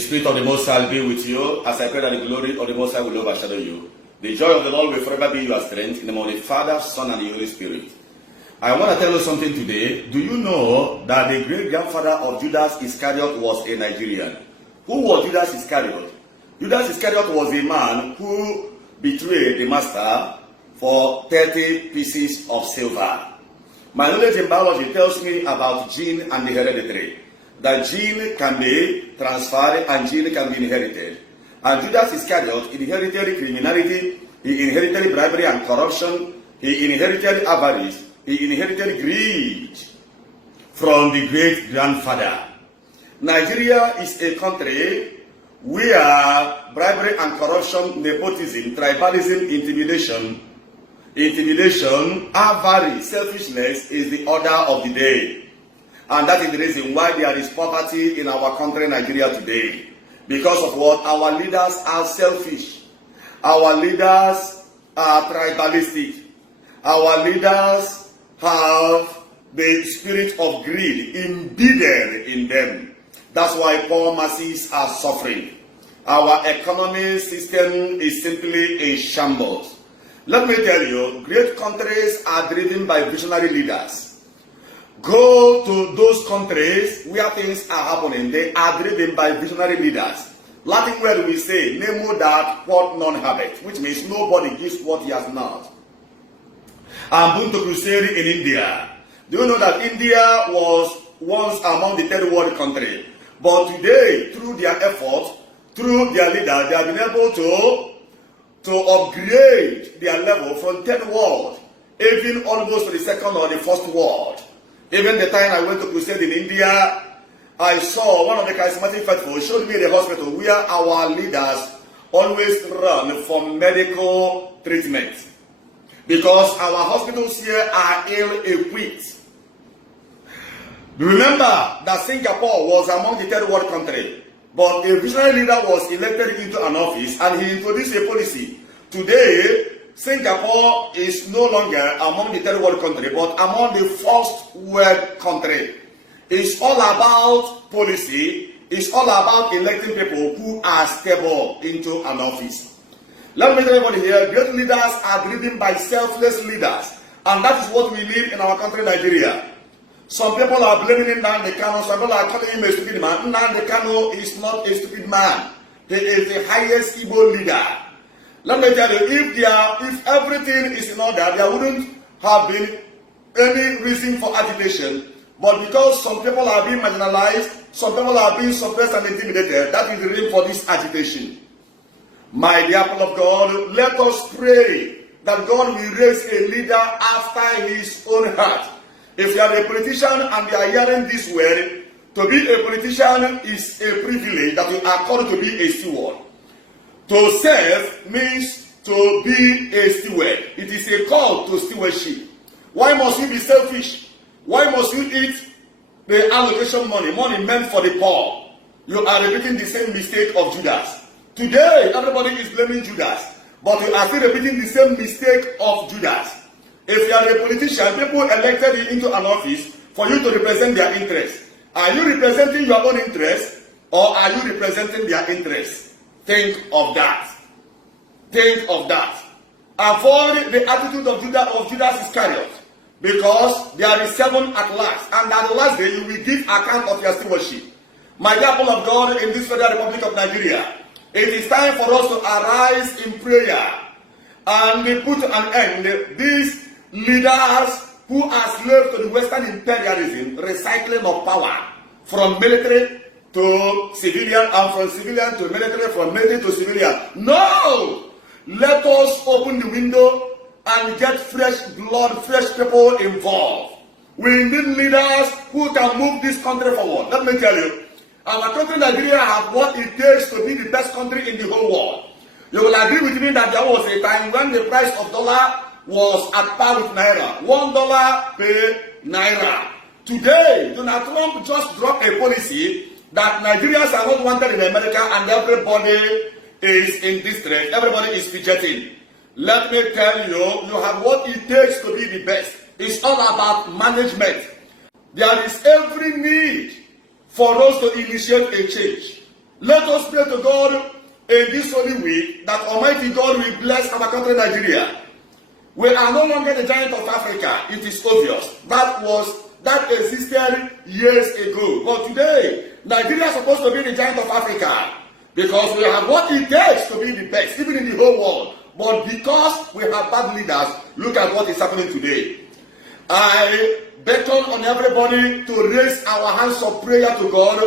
The Spirit of the Most High be with you, as I pray that the glory of the Most High will overshadow you. The joy of the Lord will forever be your strength in the name of the Father, Son, and the Holy Spirit. I want to tell you something today. Do you know that the great-grandfather of Judas Iscariot was a Nigerian? Who was Judas Iscariot? Judas Iscariot was a man who betrayed the master for 30 pieces of silver. My knowledge in biology tells me about gene and the hereditary. That gene can be transferred and gene can be inherited. And Judas Iscariot inherited criminality, he inherited bribery and corruption, he inherited avarice, he inherited greed from the great-grandfather. Nigeria is a country where bribery and corruption, nepotism, tribalism, intimidation, avarice, selfishness is the order of the day. And that is the reason why there is poverty in our country, Nigeria, today. Because of what? Our leaders are selfish. Our leaders are tribalistic. Our leaders have the spirit of greed embedded in them. That's why poor masses are suffering. Our economic system is simply in shambles. Let me tell you, great countries are driven by visionary leaders. Go to those countries where things are happening. They are driven by visionary leaders. Latin word we say, nemo that what none have it, which means nobody gives what he has not. Ubuntu Crusade in India. Do you know that India was once among the third world country? But today, through their effort, through their leader, they have been able to upgrade their level from third world, even almost to the second or the first world. Even the time I went to crusade in India, I saw one of the charismatic faithful showed me the hospital where our leaders always run for medical treatment. Because our hospitals here are ill-equipped. Remember that Singapore was among the third world country, but a visionary leader was elected into an office and he introduced a policy. Today, Singapore is no longer among the third world country, but among the first world country. It's all about policy. It's all about electing people who are stable into an office. Let me tell everybody here, great leaders are driven by selfless leaders. And that is what we need in our country, Nigeria. Some people are blaming Nnamdi Kanu. Some people are calling him a stupid man. Nnamdi Kanu is not a stupid man. He is the highest Igbo leader. Let me tell you, if everything is in order, there wouldn't have been any reason for agitation. But because some people are being marginalized, some people are being suppressed and intimidated, that is the reason for this agitation. My dear people of God, let us pray that God will raise a leader after his own heart. If you are a politician and you are hearing this word, to be a politician is a privilege that you are called to be a steward. To serve means to be a steward. It is a call to stewardship. Why must you be selfish? Why must you eat the allocation money meant for the poor? You are repeating the same mistake of Judas. Today, everybody is blaming Judas, but you are still repeating the same mistake of Judas. If you are a politician, people elected you into an office for you to represent their interests. Are you representing your own interests or are you representing their interests? Think of that. Think of that. Avoid the attitude of Judas Iscariot, because there is 7 at last, and at the last day you will give account of your stewardship. My dear people of God, in this Federal Republic of Nigeria, it is time for us to arise in prayer and put an end to these leaders who are slaves to the Western imperialism, recycling of power from military to civilian, and from civilian to military, from military to civilian. No! Let us open the window and get fresh blood, fresh people involved. We need leaders who can move this country forward. Let me tell you, our country, Nigeria, has what it takes to be the best country in the whole world. You will agree with me that there was a time when the price of dollar was at par with Naira. $1 per Naira. Today, Donald Trump just dropped a policy that Nigerians are not wanted in America and everybody is in distress. Everybody is fidgeting. Let me tell you, you have what it takes to be the best. It's all about management. There is every need for us to initiate a change. Let us us pray to God in this Holy Week that Almighty God will bless our country, Nigeria. We are no longer the giant of Africa. It is obvious. That existed years ago. But today, Nigeria is supposed to be the giant of Africa because we have what it takes to be the best, even in the whole world. But because we have bad leaders, look at what is happening today. I beckon on everybody to raise our hands of prayer to God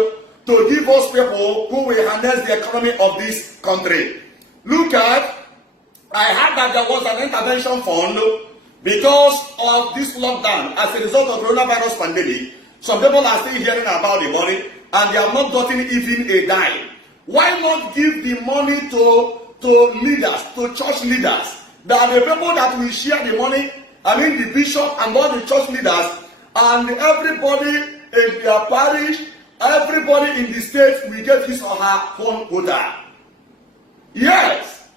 to give us people who will harness the economy of this country. Look at, I heard that there was an intervention fund because of this lockdown as a result of coronavirus pandemic. Some people are still hearing about the money and they have not gotten even a dime. Why not give the money to leaders, to church leaders? They are the people that will share the money. I mean the bishop and all the church leaders and everybody in their parish, everybody in the state will get his or her own quota. Yes,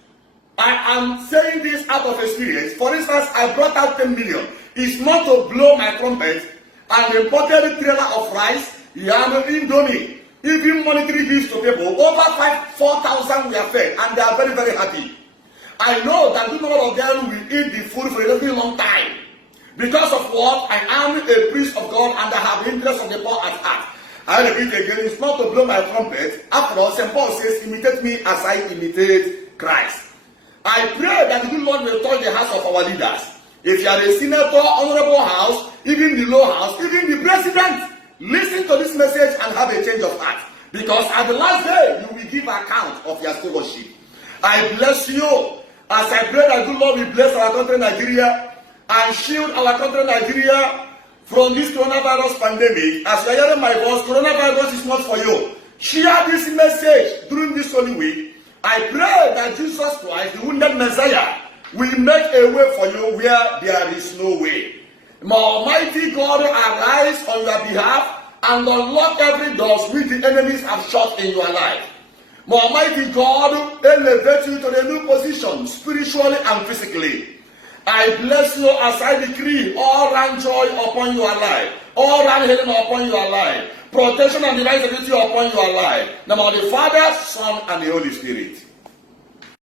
I am saying this out of experience. For instance, I brought out 10 million. It's not to blow my trumpet. And imported a trailer of rice, yam, indomie, even monetary gifts to people. Over 4,000 were fed and they are very, very happy. I know that not all of them will eat the food for a very long time. Because of what? I am a priest of God and I have the interest of the poor at heart. I repeat again, it's not to blow my trumpet. After all, St. Paul says, imitate me as I imitate Christ. I pray that the good Lord will touch the hearts of our leaders. If you are a senator, honorable house, even the low house, even the president, listen to this message and have a change of heart. Because at the last day, you will give account of your stewardship. I bless you as I pray that good Lord will bless our country Nigeria and shield our country Nigeria from this coronavirus pandemic. As you are hearing my voice, coronavirus is not for you. Share this message during this Holy Week. I pray that Jesus Christ, the wounded Messiah, will make a way for you where there is no way. May Almighty God arise on your behalf and unlock every door which the enemies have shut in your life. May Almighty God elevate you to a new position, spiritually and physically. I bless you as I decree all round joy upon your life, all round healing upon your life, protection and divine security upon your life. In the name of the Father, Son, and the Holy Spirit.